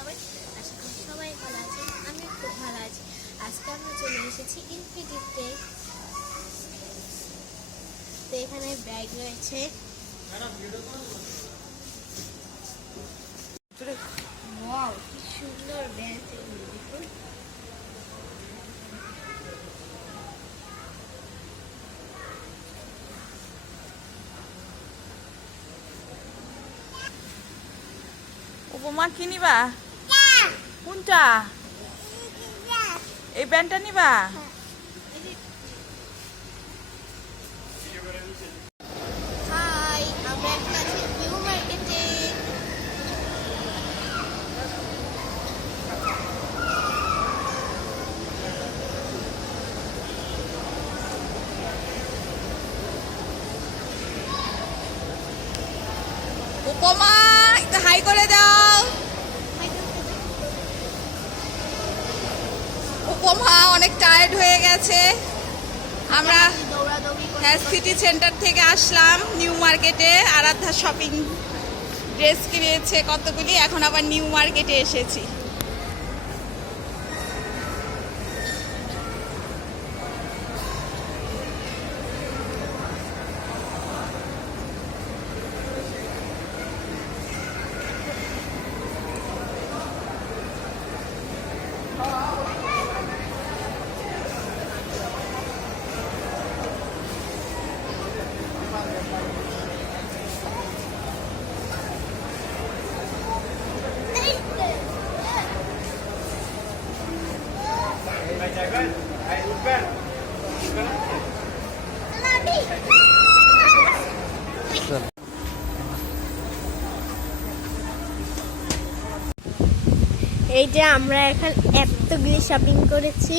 সবাই? আশা করি সবাই ভালো আছেন, আমি খুব ভালো আছি। আজকে আমরা চলে এসেছি ইনফিনিটিতে। তো এখানে ব্যাগ রয়েছে, ওয়াও কি সুন্দর ব্যাগ, দেখুন। উপমা কি নিবা? কোনটা? এই ব্যান্ডটা নিবা? হাই, আমরা এখন আছি নিউ মার্কেটে। উপমা একটু হাই করে দাও। উপমা অনেক টায়ার্ড হয়ে গেছে। আমরা সিটি সেন্টার থেকে আসলাম নিউ মার্কেটে। আরাধ্যা শপিং ড্রেস কিনেছে কতগুলি, এখন আবার নিউ মার্কেটে এসেছি। এই যে আমরা এখন এতগুলি শপিং করেছি।